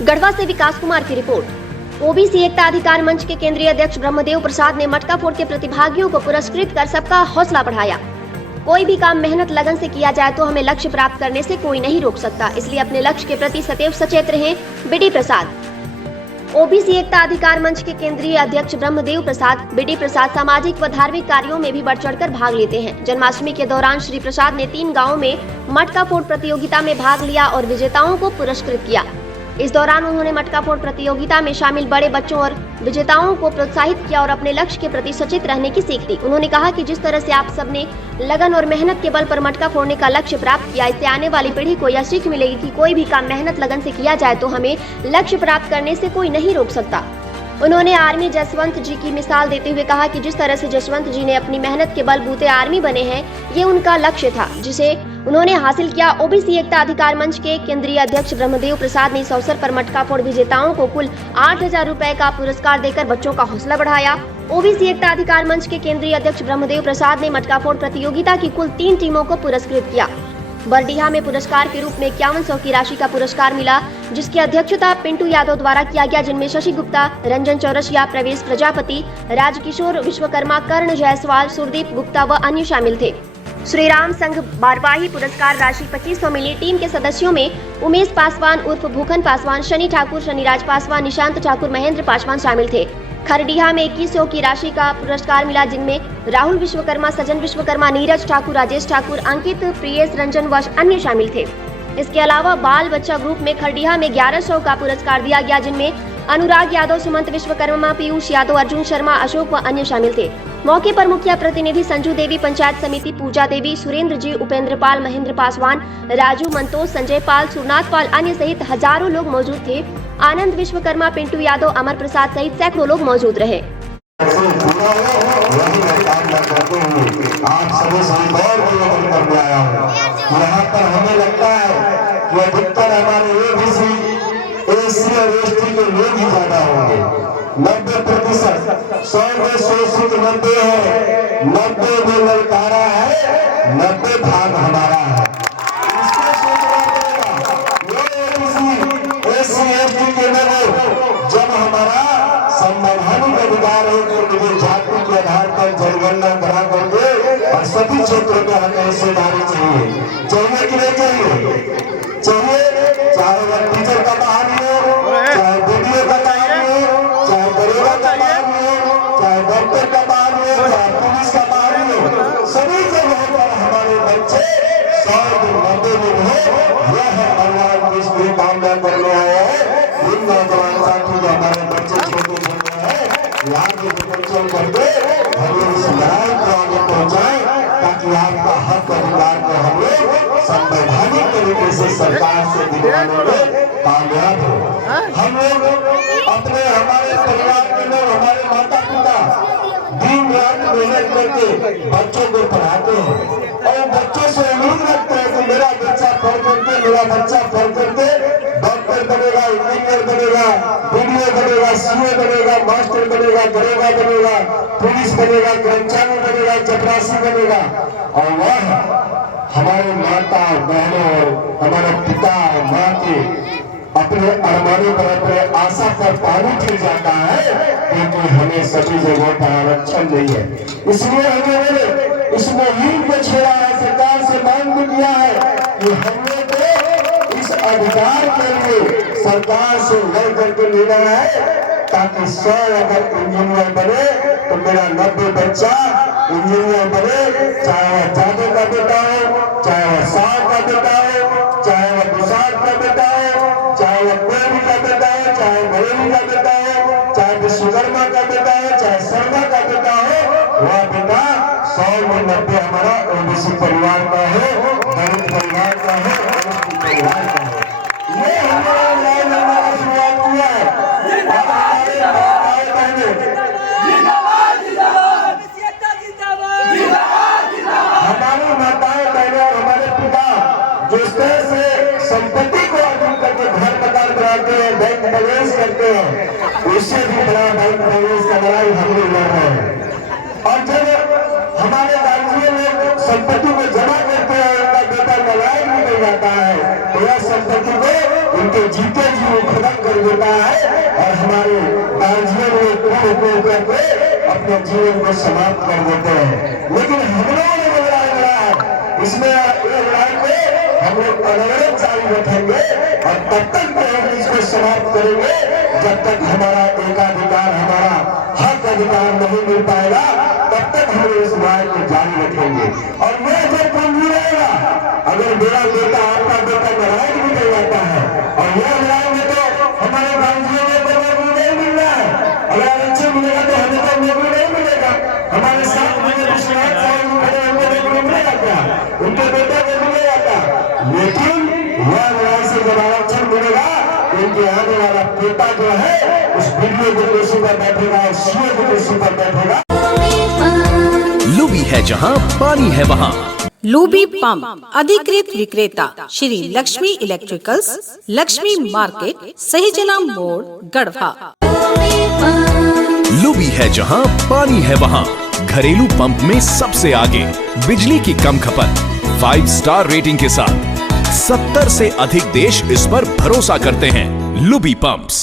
गढ़वा से विकास कुमार की report. OBC एकता अधिकार मंच के केंद्रीय अध्यक्ष ब्रह्मदेव प्रसाद ने मटका फोड़ के प्रतिभागियों को पुरस्कृत कर सबका हौसला बढ़ाया। कोई भी काम मेहनत लगन से किया जाए तो हमें लक्ष्य प्राप्त करने से कोई नहीं रोक सकता, इसलिए अपने लक्ष्य के प्रति सदैव सचेत रहें। बीडी प्रसाद। ओबीसी एकता अधिकार मंच के केंद्रीय अध्यक्ष ब्रह्मदेव प्रसाद बीडी प्रसाद सामाजिक व धार्मिक कार्यों में भी बढ़ चढ़कर भाग लेते हैं। जन्माष्टमी के दौरान श्री प्रसाद ने 3 गांवों में मटका फोड़ प्रतियोगिता में भाग लिया और विजेताओं को पुरस्कृत किया। इस दौरान उन्होंने मटका फोड़ प्रतियोगिता में शामिल बड़े बच्चों और विजेताओं को प्रोत्साहित किया और अपने लक्ष्य के प्रति सचेत रहने की सीख दी। उन्होंने कहा कि जिस तरह से आप सबने लगन और मेहनत के बल पर मटका फोड़ने का लक्ष्य प्राप्त किया, इससे आने वाली पीढ़ी को यह सीख मिलेगी कि कोई भी काम मेहनत लगन से किया जाए तो हमें लक्ष्य प्राप्त करने से कोई नहीं रोक सकता। उन्होंने आर्मी जसवंत जी की मिसाल देते हुए कहा कि जिस तरह से जसवंत जी ने अपनी मेहनत के बलबूते आर्मी बने हैं, ये उनका लक्ष्य था जिसे उन्होंने हासिल किया। ओबीसी एकता अधिकार मंच के केंद्रीय अध्यक्ष ब्रह्मदेव प्रसाद ने इस अवसर पर मटका फोड़ विजेताओं को कुल 8,000 रुपए का पुरस्कार देकर बच्चों का हौसला बढ़ाया। ओबीसी एकता अधिकार मंच के केंद्रीय अध्यक्ष ब्रह्मदेव प्रसाद ने मटका फोड़ प्रतियोगिता की कुल 3 टीमों को पुरस्कृत किया। बरडीहा में पुरस्कार के रूप में 5100 की राशि का पुरस्कार मिला, जिसकी अध्यक्षता पिंटू यादव द्वारा किया गया, जिनमें शशि गुप्ता, रंजन चौरसिया, प्रवेश प्रजापति, राजकिशोर विश्वकर्मा, कर्ण जायसवाल, सुरदीप गुप्ता व अन्य शामिल थे। श्री राम संघ बारवाही पुरस्कार राशि 2500 मिली। टीम के सदस्यों में उमेश पासवान उर्फ भूखन पासवान, शनि ठाकुर, शनिराज पासवान, निशांत ठाकुर, महेंद्र पासवान शामिल थे। खरडीहा में 2100 की राशि का पुरस्कार मिला, जिनमें राहुल विश्वकर्मा, सजन विश्वकर्मा, नीरज ठाकुर, राजेश ठाकुर, अंकित, प्रियेश रंजन व अन्य शामिल थे। इसके अलावा बाल बच्चा ग्रुप में खरडीहा में 1100 का पुरस्कार दिया गया, जिनमें अनुराग यादव, सुमंत विश्वकर्मा, पीयूष यादव, अर्जुन शर्मा, अशोक व अन्य शामिल थे। मौके पर मुखिया प्रतिनिधि संजू देवी, पंचायत समिति पूजा देवी, सुरेंद्र जी, उपेंद्र पाल, महेंद्र पासवान, राजू मंतोष, संजय पाल, सुरनाथ पाल, अन्य सहित हजारों लोग मौजूद थे। आनंद विश्वकर्मा, पिंटू यादव, अमर प्रसाद सहित सैकड़ों लोग मौजूद रहे। यहाँ पर हमें लगता है कि अधिकतर हमारे एसी और एसटी के लोग ही ज्यादा होंगे। 90%, 100 में 100 90 है, 90 में ललकारा है, 90 भाग हमारा है। इसको सोचना पड़ेगा। एसी एसटी के लोग जब हमारा संवैधानिक अधिकार है कि मुझे जाति के आधार पर जनगणना करा करके और सभी क्षेत्रों में हमें हिस्सेदारी चाहिए कि नहीं चाहिए? चाहे वह टीचर का बहाली हो, चाहे बीडीओ का बहाली हो, चाहे दरोगा का बहाली हो, चाहे डॉक्टर का बहाली हो, चाहे पुलिस का बहाली हो, सभी जगहों पर हमारे बच्चे 100 दिन 90 दिन हो। यह भगवान कृष्ण कामना करने आया है। इन नौजवान साथी जो हमारे बच्चे छोटे छोटे हैं, यहाँ के बच्चों करके हमें इस लड़ाई को आगे पहुँचाएं ताकि आपका हक अधिकार को हम लोग संवैधानिक तरीके से सरकार से दिलवाने में कामयाब हो। हम लोग अपने हमारे परिवार के लोग, हमारे माता पिता दिन रात मेहनत करके बच्चों को पढ़ाते हैं और बच्चों से उम्मीद रखते हैं कि मेरा बच्चा पढ़ करके डॉक्टर बनेगा, इंजीनियर बनेगा, बीडीओ बनेगा, सीओ बनेगा, मास्टर बनेगा, दरोगा बनेगा, पुलिस बनेगा, कर्मचारी बनेगा, चपरासी बनेगा। और वह हमारे माता बहनों और हमारे पिता और माँ के अपने अरमानों पर, अपने आशा पर पानी फिर जाता है, क्योंकि हमें सभी जगहों पर आरक्षण नहीं है। इसलिए हमने इस मुहिम को छेड़ा है, सरकार से मांग भी किया है कि हम लोग को इस अधिकार के लिए सरकार से लड़ करके लेना है, ताकि 100 अगर इंजीनियर बने तो मेरा 90 बच्चा इंजीनियर बने, चाहे वह जादू का बेटा हो, चाहे वह साहब का बेटा हो, चाहे वह दुसाद का बेटा हो, चाहे वह कोयली का बेटा हो, चाहे बरेली का बेटा हो, चाहे विश्वकर्मा का बेटा हो, चाहे शर्मा का बेटा हो, वह बेटा 100 में 90 हमारा ओबीसी परिवार का हो, दलित परिवार का हो, परिवार का हो। ये हमारा न्याय का शुरुआत किया है। हमारी माताएं बहनें और हमारे पिता जिस तरह से संपत्ति को अर्जन करके घर मकान बनाते हैं, बैंक निवेश करते हैं, उससे भी बड़ा बैंक निवेश का लड़ाई हम लोग लड़ रहे हैं। और जब हमारे गार्जियन लोग संपत्ति को जमा करते हैं, उनका बेटा नलायक निकल जाता है, तो यह संपत्ति को उनके जीते जी वो खत्म कर देता है और हमारे गार्जियन में को करके अपने जीवन को समाप्त कर देते हैं। लेकिन हम लोगों ने लड़ाई लड़ा है, इसमें लड़ाई को हम लोग अलग जारी रखेंगे और तब तक हम इसको समाप्त करेंगे जब तक हमारा एकाधिकार, हमारा हक अधिकार नहीं मिल पाएगा, तब तक हम इस लड़ाई को जारी रखेंगे। और मैं जब बंदी रहेगा, अगर मेरा बेटा आपका बेटा नारायण भी कर जाता है और यह लड़ाई में तो हमारे गांधियों को नौकरी नहीं मिल रहा है, अगर आरक्षण मिलेगा तो हमें तो नौकरी नहीं मिलेगा। हमारे साथ विश्वनाथ साहब खड़े होंगे, नौकरी मिलेगा क्या? उनके बेटा को मिलेगा क्या? लेकिन यह लड़ाई से जब आरक्षण मिलेगा, उनके आने वाला बेटा जो है उस वीडियो की कुर्सी पर बैठेगा और सीओ की कुर्सी पर बैठेगा। लुबी है जहां पानी है वहां। लुबी पंप अधिकृत विक्रेता श्री लक्ष्मी इलेक्ट्रिकल्स, लक्ष्मी मार्केट, सहीजना मोड़, गढ़वा। लुबी है जहां पानी है वहां। घरेलू पंप में सबसे आगे, बिजली की कम खपत, 5 स्टार रेटिंग के साथ 70 से अधिक देश इस पर भरोसा करते हैं। लुबी पंप्स।